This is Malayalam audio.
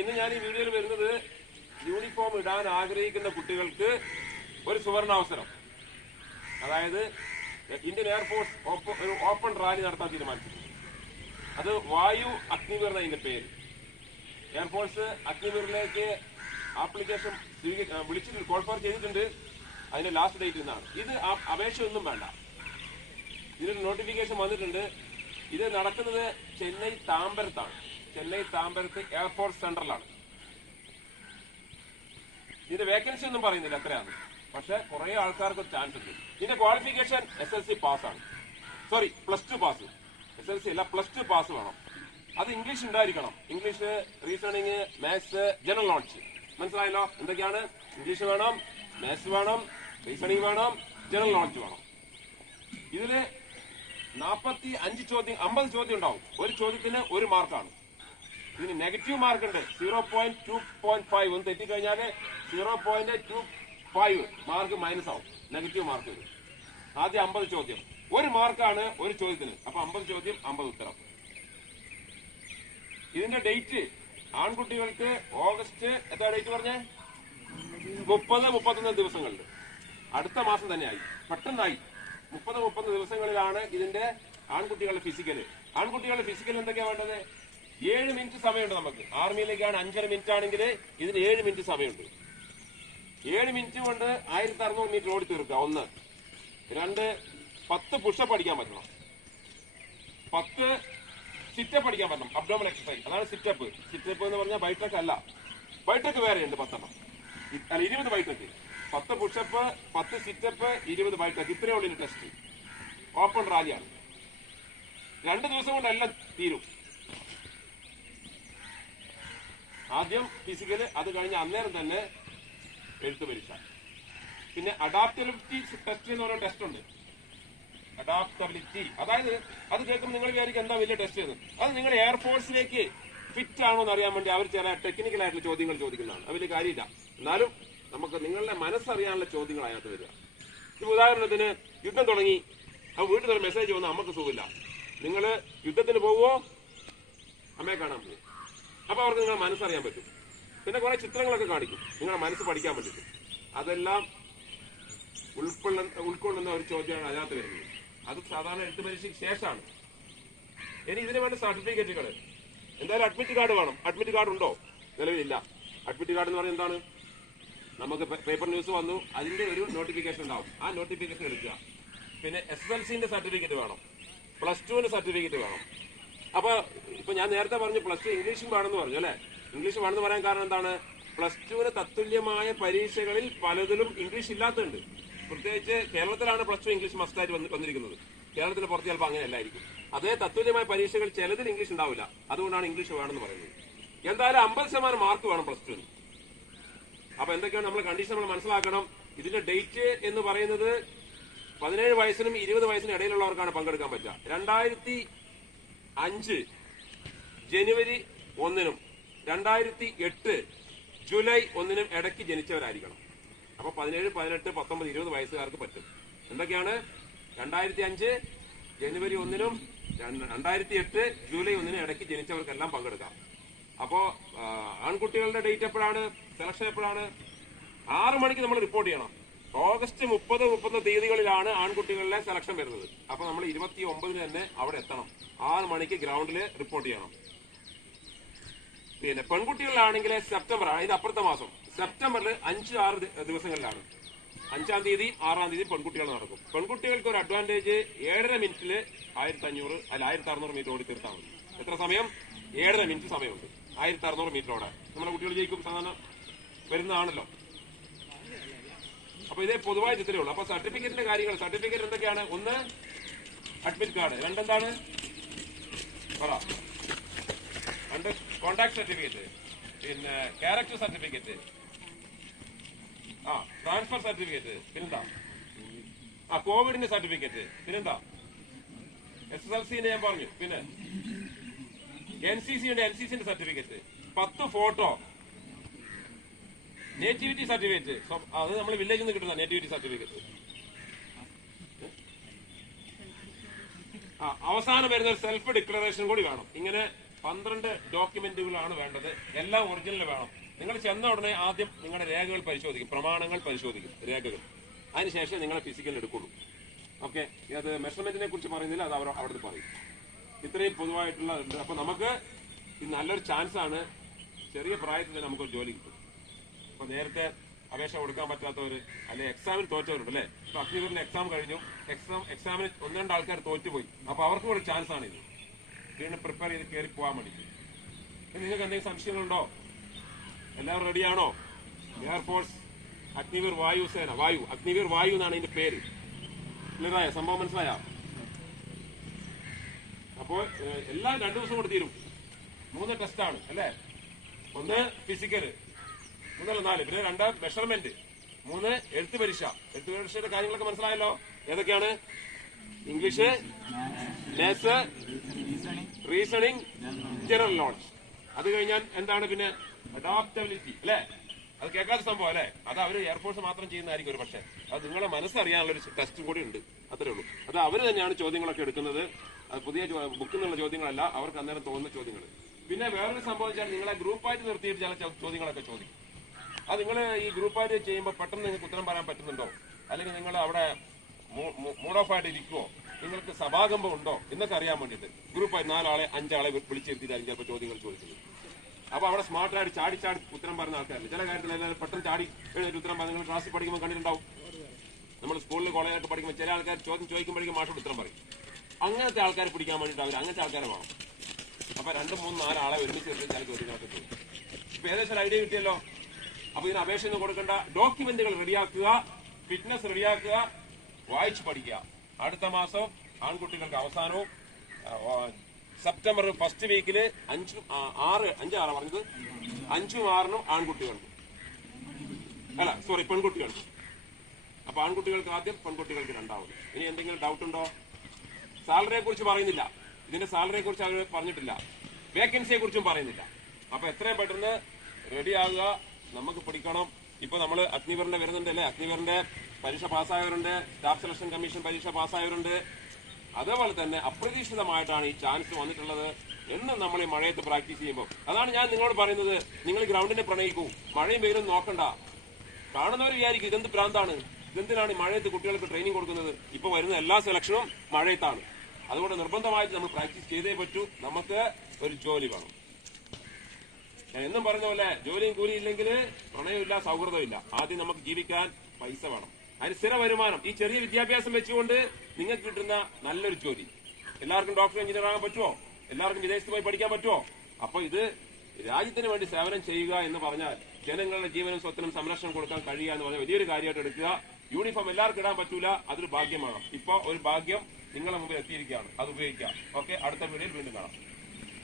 ഇന്ന് ഞാൻ ഈ വീഡിയോയിൽ വരുന്നത് യൂണിഫോം ഇടാൻ ആഗ്രഹിക്കുന്ന കുട്ടികൾക്ക് ഒരു സുവർണാവസരം. അതായത് ഇന്ത്യൻ എയർഫോഴ്സ് ഒരു ഓപ്പൺ റാലി നടത്താൻ തീരുമാനിച്ചിട്ടുണ്ട്. അത് വായു അഗ്നിവീർ ഇതിന്റെ പേര്. എയർഫോഴ്സ് അഗ്നിവീറിലേക്ക് ആപ്ലിക്കേഷൻ വിളിച്ചിട്ട് കോൾഫർ ചെയ്തിട്ടുണ്ട്. അതിന്റെ ലാസ്റ്റ് ഡേറ്റ് ഇന്നാണ്. ഇത് അപേക്ഷ അപേക്ഷയൊന്നും വേണ്ട. ഇതിനൊരു നോട്ടിഫിക്കേഷൻ വന്നിട്ടുണ്ട്. ഇത് നടക്കുന്നത് ചെന്നൈ താമ്പരത്താണ്. ചെന്നൈ താമ്പരത്ത് എയർഫോഴ്സ് സെന്ററിലാണ് ഇതിന്റെ വേക്കൻസി ഒന്നും പറയുന്നില്ല എത്രയാണ് പക്ഷെ കുറെ ആൾക്കാർക്ക് ചാൻസ് ഉണ്ട്. ഇതിന്റെ qualification S L C പാസ്സാണ് sorry plus two pass S L C അല്ല പ്ലസ് ടു പാസ് വേണം. അത് ഇംഗ്ലീഷ് ഉണ്ടായിരിക്കണം. English reasoning maths general knowledge മനസ്സിലായല്ലോ? എന്തൊക്കെയാണ്? ഇംഗ്ലീഷ് വേണം മാത്സ് വേണം റീസണിങ് വേണം ജനറൽ നോളജ് വേണം. ഇതിൽ നാൽപ്പത്തി അഞ്ച് ചോദ്യം അമ്പത് ചോദ്യം ഉണ്ടാവും. ഒരു ചോദ്യത്തിന് ഒരു മാർക്കാണ് ഇതിന് നെഗറ്റീവ് മാർക്ക് ഉണ്ട്. Zero point two point five ഒന്ന് തെറ്റിക്കഴിഞ്ഞാൽ zero point two five mark minus ആവും. നെഗറ്റീവ് മാർക്ക് വരും. ആദ്യം അമ്പത് ചോദ്യം. ഒരു മാർക്കാണ് ഒരു ചോദ്യത്തിന്. അപ്പൊ അമ്പത് ചോദ്യം അമ്പത് ഉത്തരം. ഇതിന്റെ ഡേറ്റ് ആൺകുട്ടികൾക്ക് ഓഗസ്റ്റ് എത്ര ഡേറ്റ് പറഞ്ഞേ? മുപ്പത് മുപ്പത്തൊന്ന് ദിവസങ്ങളിൽ. അടുത്ത മാസം തന്നെയായി പെട്ടെന്നായി. മുപ്പത് മുപ്പത് ദിവസങ്ങളിലാണ് ഇതിന്റെ ആൺകുട്ടികളുടെ ഫിസിക്കൽ ആൺകുട്ടികളുടെ ഫിസിക്കൽ എന്തൊക്കെയാണ് വേണ്ടത്? ഏഴ് മിനിറ്റ് സമയമുണ്ട് നമുക്ക്. ആർമിയിലേക്കാണ് അഞ്ചര മിനിറ്റ് ആണെങ്കിൽ ഇതിന് ഏഴ് മിനിറ്റ് സമയമുണ്ട്. ഏഴ് മിനിറ്റ് കൊണ്ട് ആയിരത്തി അറുന്നൂറ് മീറ്റർ ഓടി തീർക്കുക ഒന്ന്. രണ്ട്. പത്ത് പുഷപ്പ് അടിക്കാൻ പറ്റണം. പത്ത് സിറ്റപ്പ് അടിക്കാൻ പറ്റണം. അബ്ഡോമൻ എക്സസൈസ് അതാണ് സിറ്റപ്പ് സിറ്റപ്പ് എന്ന് പറഞ്ഞാൽ ബൈട്രക്ക് അല്ല. ബൈട്രക്ക് വേറെയുണ്ട് പത്തെണ്ണം. അല്ല ഇരുപത് ബൈട്രക്ക് പത്ത് പുഷപ്പ് പത്ത് സിറ്റപ്പ് ഇരുപത് ബൈട്രക്ക് ഇത്രയേ ഉള്ളൂ ടെസ്റ്റ് ഓപ്പൺ റാലിയാണ് രണ്ട് ദിവസം കൊണ്ട് എല്ലാം തീരും. ആദ്യം ഫിസിക്കൽ അത് കഴിഞ്ഞ് അന്നേരം തന്നെ എഴുത്ത് പരീക്ഷ. പിന്നെ അഡാപ്റ്റബിലിറ്റി ടെസ്റ്റ് എന്ന് പറയുന്ന ടെസ്റ്റ് ഉണ്ട്. അഡാപ്റ്റബിലിറ്റി അതായത് അത് കേൾക്കുമ്പോൾ നിങ്ങൾ വിചാരിക്കും എന്താ വലിയ ടെസ്റ്റ് ചെയ്യുന്നത് അത് നിങ്ങൾ എയർഫോഴ്സിലേക്ക് ഫിറ്റ് ആണോ എന്ന് അറിയാൻ വേണ്ടി അവർ ചില ടെക്നിക്കൽ ആയിട്ടുള്ള ചോദ്യങ്ങൾ ചോദിക്കുന്നതാണ്. അത് വലിയ കാര്യമില്ല. എന്നാലും നമുക്ക് നിങ്ങളുടെ മനസ്സറിയാനുള്ള ചോദ്യങ്ങൾ അതിനകത്ത് വരിക. ഇപ്പൊ ഉദാഹരണത്തിന് യുദ്ധം തുടങ്ങി. ആ വീട്ടിൽ നിന്ന് മെസ്സേജ് വന്നാൽ നമുക്ക് സുഖമില്ല. നിങ്ങൾ യുദ്ധത്തിന് പോവോ? അമ്മയെ കാണാൻ പോകും അപ്പൊ അവർക്ക് നിങ്ങളുടെ മനസ്സറിയാൻ പറ്റും. പിന്നെ കുറെ ചിത്രങ്ങളൊക്കെ കാണിക്കും. നിങ്ങളുടെ മനസ്സ് പഠിക്കാൻ പറ്റും അതെല്ലാം ഉൾക്കൊള്ള ഉൾക്കൊള്ളുന്ന ഒരു ചോദ്യമാണ് അതിനകത്ത് വരുന്നത്. അത് സാധാരണ എഴുത്ത് പരീക്ഷയ്ക്ക് ശേഷമാണ്. ഇനി ഇതിന് വേണ്ട സർട്ടിഫിക്കറ്റുകൾ എന്തായാലും അഡ്മിറ്റ് കാർഡ് വേണം. അഡ്മിറ്റ് കാർഡ് ഉണ്ടോ? നിലവിലില്ല. അഡ്മിറ്റ് കാർഡ് എന്ന് പറയുന്നത് എന്താണ്? നമുക്ക് പേപ്പർ ന്യൂസ് വന്നു. അതിന്റെ ഒരു നോട്ടിഫിക്കേഷൻ ഉണ്ടാവും. ആ നോട്ടിഫിക്കേഷൻ എടുക്കുക. പിന്നെ എസ് എൽ സിന്റെ സർട്ടിഫിക്കറ്റ് വേണം. പ്ലസ് ടുവിന്റെ സർട്ടിഫിക്കറ്റ് വേണം. അപ്പൊ ഇപ്പൊ ഞാൻ നേരത്തെ പറഞ്ഞു പ്ലസ് ടു ഇംഗ്ലീഷും വേണമെന്ന് പറഞ്ഞു അല്ലെ? ഇംഗ്ലീഷ് വേണമെന്ന് പറയാൻ കാരണം എന്താണ്? പ്ലസ് ടുവിന് തത്തുല്യമായ പരീക്ഷകളിൽ പലതിലും ഇംഗ്ലീഷ് ഇല്ലാത്തതുണ്ട്. പ്രത്യേകിച്ച് കേരളത്തിലാണ് പ്ലസ് ടു ഇംഗ്ലീഷ് മസ്റ്റായിട്ട് വന്ന് വന്നിരിക്കുന്നത്. കേരളത്തിന് പുറത്ത് ചിലപ്പോൾ അങ്ങനെയല്ലായിരിക്കും അതേ തത്തുല്യമായ പരീക്ഷകൾ ചിലതിൽ ഇംഗ്ലീഷ് ഉണ്ടാവില്ല. അതുകൊണ്ടാണ് ഇംഗ്ലീഷ് വേണമെന്ന് പറയുന്നത്. എന്തായാലും അമ്പത് ശതമാനം മാർക്ക് വേണം പ്ലസ് ടുവിന് അപ്പൊ എന്തൊക്കെയാണ് നമ്മൾ കണ്ടീഷൻ നമ്മൾ മനസ്സിലാക്കണം. ഇതിന്റെ ഡേറ്റ് എന്ന് പറയുന്നത് പതിനേഴ് വയസ്സിനും ഇരുപത് വയസ്സിനും ഇടയിലുള്ളവർക്കാണ് പങ്കെടുക്കാൻ പറ്റുക. രണ്ടായിരത്തി അഞ്ച്. ജനുവരി ഒന്നിനും. രണ്ടായിരത്തി എട്ട്. ജൂലൈ ഒന്നിനും ഇടയ്ക്ക് ജനിച്ചവരായിരിക്കണം. അപ്പൊ പതിനേഴ് പതിനെട്ട് പത്തൊമ്പത് ഇരുപത് വയസ്സുകാർക്ക് പറ്റും. എന്തൊക്കെയാണ്? രണ്ടായിരത്തി അഞ്ച് ജനുവരി ഒന്നിനും രണ്ട്- രണ്ടായിരത്തി എട്ട് ജൂലൈ ഒന്നിനും ഇടയ്ക്ക് ജനിച്ചവർക്കെല്ലാം പങ്കെടുക്കാം. അപ്പോ ആൺകുട്ടികളുടെ ഡേറ്റ് എപ്പോഴാണ്? സെലക്ഷൻ എപ്പോഴാണ്? ആറു മണിക്ക് നമ്മൾ റിപ്പോർട്ട് ചെയ്യണം. ഓഗസ്റ്റ് മുപ്പത് മുപ്പത് തീയതികളിലാണ് ആൺകുട്ടികളിലെ സെലക്ഷൻ വരുന്നത്. അപ്പൊ നമ്മൾ ഇരുപത്തി ഒമ്പതിന് തന്നെ അവിടെ എത്തണം. ആറ് മണിക്ക് ഗ്രൗണ്ടിൽ റിപ്പോർട്ട് ചെയ്യണം. പിന്നെ പെൺകുട്ടികളിലാണെങ്കിൽ സെപ്റ്റംബർ ഇത് അപ്പുറത്തെ മാസം. സെപ്റ്റംബറിൽ അഞ്ച് ആറ് ദിവസങ്ങളിലാണ്. അഞ്ചാം തീയതി ആറാം തീയതി പെൺകുട്ടികൾ നടക്കും. പെൺകുട്ടികൾക്ക് ഒരു അഡ്വാന്റേജ് ഏഴര മിനിറ്റിൽ ആയിരത്തി അഞ്ഞൂറ് അല്ല ആയിരത്തി അറുന്നൂറ് മീറ്റർ ഓടി തീർത്താൽ മതി. എത്ര സമയം? ഏഴര മിനിറ്റ് സമയമുണ്ട്. ആയിരത്തി അറുന്നൂറ് മീറ്റർ ഓടാൻ നമ്മുടെ കുട്ടികൾ ജയിക്കും സാധാരണ വരുന്നതാണല്ലോ. അപ്പൊ ഇതേ പൊതുവായ ചിത്രമേ ഉള്ളൂ. അപ്പൊ സർട്ടിഫിക്കറ്റിന്റെ കാര്യങ്ങൾ സർട്ടിഫിക്കറ്റ് എന്തൊക്കെയാണ്? ഒന്ന് അഡ്മിറ്റ് കാർഡ് രണ്ടെന്താണ്? പറ. രണ്ട് കോണ്ടാക്ട് സർട്ടിഫിക്കറ്റ് പിന്നെ ക്യാരക്ടർ സർട്ടിഫിക്കറ്റ് ആ ട്രാൻസ്ഫർ സർട്ടിഫിക്കറ്റ് പിന്നെന്താ? ആ കോവിഡിന്റെ സർട്ടിഫിക്കറ്റ് പിന്നെന്താ? എസ് എസ് എൽ സിന്റെ ഞാൻ പറഞ്ഞു. പിന്നെ എൻ സി സിയുടെ എൻ സി സിന്റെ സർട്ടിഫിക്കറ്റ് പത്ത് ഫോട്ടോ നേറ്റിവിറ്റി സർട്ടിഫിക്കറ്റ് അത് നമ്മൾ വില്ലേജിൽ നിന്ന് കിട്ടുന്ന നേറ്റിവിറ്റി സർട്ടിഫിക്കറ്റ് ആ അവസാനം വരുന്ന ഒരു സെൽഫ് ഡിക്ലറേഷൻ കൂടി വേണം. ഇങ്ങനെ പന്ത്രണ്ട് ഡോക്യുമെന്റുകളാണ് വേണ്ടത്. എല്ലാം ഒറിജിനൽ വേണം. നിങ്ങൾ ചെന്ന ഉടനെ ആദ്യം നിങ്ങളുടെ രേഖകൾ പരിശോധിക്കും. പ്രമാണങ്ങൾ പരിശോധിക്കും രേഖകൾ. അതിനുശേഷം നിങ്ങളെ ഫിസിക്കൽ എടുക്കുള്ളൂ. ഓക്കെ അത് മെഷർമെന്റിനെ കുറിച്ച് പറയുന്നില്ല അത് അവർ പറയും. ഇത്രയും പൊതുവായിട്ടുള്ള അപ്പൊ നമുക്ക് ഇത് നല്ലൊരു ആണ്. ചെറിയ പ്രായത്തിൽ നമുക്ക് ജോലി കിട്ടും. അപ്പൊ നേരത്തെ അപേക്ഷ കൊടുക്കാൻ പറ്റാത്തവര് അല്ലെ എക്സാമിൽ തോറ്റവരുണ്ട് അല്ലെ? ഇപ്പൊ അഗ്നിവീറിന്റെ എക്സാം കഴിഞ്ഞു. എക്സാം എക്സാമിന് ഒന്ന് രണ്ട് ആൾക്കാർ തോറ്റുപോയി. അപ്പൊ അവർക്കും ഒരു ചാൻസ് ആണ് ഇത്. വീണ്ടും പ്രിപ്പയർ ചെയ്ത് കയറി പോകാൻ വേണ്ടി നിങ്ങൾക്ക് എന്തെങ്കിലും സംശയങ്ങളുണ്ടോ? എല്ലാവരും റെഡിയാണോ എയർഫോഴ്സ് അഗ്നിവീർ വായു സേന. വായു അഗ്നിവീർ വായു എന്നാണ് ഇതിന്റെ പേര്. ക്ലിയറായ? സംഭവം മനസ്സിലായ? അപ്പോൾ ഏഹ്, എല്ലാം രണ്ടു ദിവസം കൂടെ തീരും. മൂന്ന് ടെസ്റ്റാണ് അല്ലേ? ഒന്ന് ഫിസിക്കൽ മൂന്നല്ല നാല്. പിന്നെ രണ്ട് മെഷർമെന്റ് മൂന്ന് എഴുത്ത് പരീക്ഷ. എഴുത്ത് പരീക്ഷയുടെ കാര്യങ്ങളൊക്കെ മനസ്സിലായല്ലോ? ഏതൊക്കെയാണ്? English maths reasoning general knowledge അത് കഴിഞ്ഞാൽ എന്താണ് പിന്നെ? അഡാപ്റ്റബിലിറ്റി അല്ലേ? അത് കേൾക്കാത്ത സംഭവം അല്ലേ? അത് അവർ എയർഫോഴ്സ് മാത്രം ചെയ്യുന്നതായിരിക്കും ഒരു പക്ഷേ. അത് നിങ്ങളെ മനസ്സറിയാനുള്ള ഒരു ടെസ്റ്റും കൂടി ഉണ്ട്. അത്രേ ഉള്ളൂ. അത് അവർ തന്നെയാണ് ചോദ്യങ്ങളൊക്കെ എടുക്കുന്നത്. അത് പുതിയ ബുക്കിൽ നിന്നുള്ള ചോദ്യങ്ങളല്ല അവർക്ക് അന്നേരം തോന്നുന്ന ചോദ്യങ്ങൾ പിന്നെ വേറൊരു സംഭവം വെച്ചാൽ നിങ്ങളെ ഗ്രൂപ്പായിട്ട് നിർത്തിയിട്ട് ചില ചോദ്യങ്ങളൊക്കെ ചോദിക്കും. അത് നിങ്ങൾ ഈ ഗ്രൂപ്പായിട്ട് ചെയ്യുമ്പോൾ പെട്ടെന്ന് നിങ്ങൾക്ക് ഉത്തരം പറയാൻ പറ്റുന്നുണ്ടോ? അല്ലെങ്കിൽ നിങ്ങൾ അവിടെ മൂഡ് ഓഫ് ആയിട്ട് ഇരിക്കുമോ നിങ്ങൾക്ക് സഭാകമ്പം ഉണ്ടോ? എന്നൊക്കെ അറിയാൻ വേണ്ടിയിട്ട് ഗ്രൂപ്പായി നാലാളെ അഞ്ചാളെ വിളിച്ചു വിളിച്ചിരുത്തിയിട്ടായിരിക്കും ചിലപ്പോൾ ചോദ്യങ്ങൾ ചോദിക്കുന്നത് അപ്പോൾ അവിടെ സ്മാർട്ടായിട്ട് ചാടി ചാടി ഉത്തരം പറയുന്ന ആൾക്കാരില്ല? ചില കാര്യത്തിൽ എല്ലാവരും പെട്ടെന്ന് ചാടി എഴുതി ഉത്തരം പറഞ്ഞു നിങ്ങൾ ക്ലാസ്സിൽ പഠിക്കുമ്പോൾ കണ്ടിട്ടുണ്ടാവും. നമ്മൾ സ്കൂളിൽ കോളേജിലൊക്കെ പഠിക്കുമ്പോൾ ചില ആൾക്കാർ ചോദ്യം ചോദിക്കുമ്പോഴേക്കും മാഷോട് ഉത്തരം പറയും. അങ്ങനത്തെ ആൾക്കാരെ പിടിക്കാൻ വേണ്ടിയിട്ട് അവർ അങ്ങനത്തെ ആൾക്കാരെ വേണം. അപ്പോൾ രണ്ട് മൂന്ന് നാലാളെ ഒരുമിച്ച് ചില ചോദ്യങ്ങളൊക്കെ ചോദിക്കും ഇപ്പൊ ഏകദേശം ഒരു ഐഡിയ കിട്ടിയല്ലോ? അപ്പൊ ഇതിന് അപേക്ഷ ഒന്നും കൊടുക്കേണ്ട. ഡോക്യുമെന്റുകൾ റെഡിയാക്കുക. ഫിറ്റ്നസ് റെഡിയാക്കുക. വായിച്ചു പഠിക്കുക. അടുത്ത മാസം ആൺകുട്ടികൾക്ക് അവസാനവും സെപ്റ്റംബർ ഫസ്റ്റ് വീക്കിൽ അഞ്ചും ആറ് അഞ്ചാറ് പറഞ്ഞത്? അഞ്ചും ആറിനും ആൺകുട്ടികൾക്ക്. അല്ല സോറി പെൺകുട്ടികൾക്ക്. അപ്പൊ ആൺകുട്ടികൾക്ക് ആദ്യം പെൺകുട്ടികൾക്ക് രണ്ടാമത്. ഇനി എന്തെങ്കിലും ഡൗട്ട് ഉണ്ടോ? സാലറിയെ കുറിച്ച് പറയുന്നില്ല. ഇതിന്റെ സാലറിയെ കുറിച്ച് അവർ പറഞ്ഞിട്ടില്ല. വേക്കൻസിയെ കുറിച്ചും പറയുന്നില്ല. അപ്പൊ എത്രയും പെട്ടെന്ന് റെഡി ആകുക. നമുക്ക് പഠിക്കണം ഇപ്പൊ നമ്മൾ അഗ്നിവറിന്റെ വരുന്നുണ്ട് അല്ലെ അഗ്നിവറിന്റെ പരീക്ഷ പാസ്സായവരുണ്ട്. സ്റ്റാഫ് സെലക്ഷൻ കമ്മീഷൻ പരീക്ഷ പാസ്സായവരുണ്ട്. അതേപോലെ തന്നെ അപ്രതീക്ഷിതമായിട്ടാണ് ഈ ചാൻസ് വന്നിട്ടുള്ളത് എന്നും നമ്മൾ ഈ മഴയത്ത് പ്രാക്ടീസ് ചെയ്യുമ്പോൾ. അതാണ് ഞാൻ നിങ്ങളോട് പറയുന്നത്. നിങ്ങൾ ഗ്രൗണ്ടിനെ പ്രണയിക്കൂ. മഴയും വെയിലും നോക്കണ്ട. കാണുന്നവർ വിചാരിക്കും ഇതെന്ത് പ്രാന്താണ് ഇതെന്തിനാണ് ഈ മഴയത്ത് കുട്ടികൾക്ക് ട്രെയിനിങ് കൊടുക്കുന്നത്? ഇപ്പൊ വരുന്ന എല്ലാ സെലക്ഷനും മഴയത്താണ്. അതുകൊണ്ട് നിർബന്ധമായിട്ട് നമ്മൾ പ്രാക്ടീസ് ചെയ്തേ പറ്റൂ. നമുക്ക് ഒരു ജോലി വേണം. എന്നും പറഞ്ഞ പോലെ ജോലിയും കൂലിയും ഇല്ലെങ്കിൽ പ്രണയമില്ല സൗഹൃദമില്ല. ആദ്യം നമുക്ക് ജീവിക്കാൻ പൈസ വേണം. അതിന് സ്ഥിര വരുമാനം. ഈ ചെറിയ വിദ്യാഭ്യാസം വെച്ചുകൊണ്ട് നിങ്ങൾക്ക് കിട്ടുന്ന നല്ലൊരു ജോലി. എല്ലാവർക്കും ഡോക്ടർ എഞ്ചിനീയർ ആകാൻ പറ്റുമോ? എല്ലാവർക്കും വിദേശത്ത് പോയി പഠിക്കാൻ പറ്റുമോ? അപ്പൊ ഇത് രാജ്യത്തിന് വേണ്ടി സേവനം ചെയ്യുക എന്ന് പറഞ്ഞാൽ ജനങ്ങളുടെ ജീവനും സ്വത്തിനും സംരക്ഷണം കൊടുക്കാൻ കഴിയുക എന്ന് പറഞ്ഞാൽ വലിയൊരു കാര്യമായിട്ട് എടുക്കുക. യൂണിഫോം എല്ലാവർക്കും ഇടാൻ പറ്റൂല. അതൊരു ഭാഗ്യമാണ്. ഇപ്പൊ ഒരു ഭാഗ്യം നിങ്ങളെ മുമ്പിൽ എത്തിയിരിക്കുകയാണ്. അത് ഉപയോഗിക്കാം. ഓക്കെ? അടുത്ത വീഡിയോയിൽ വീണ്ടും കാണാം.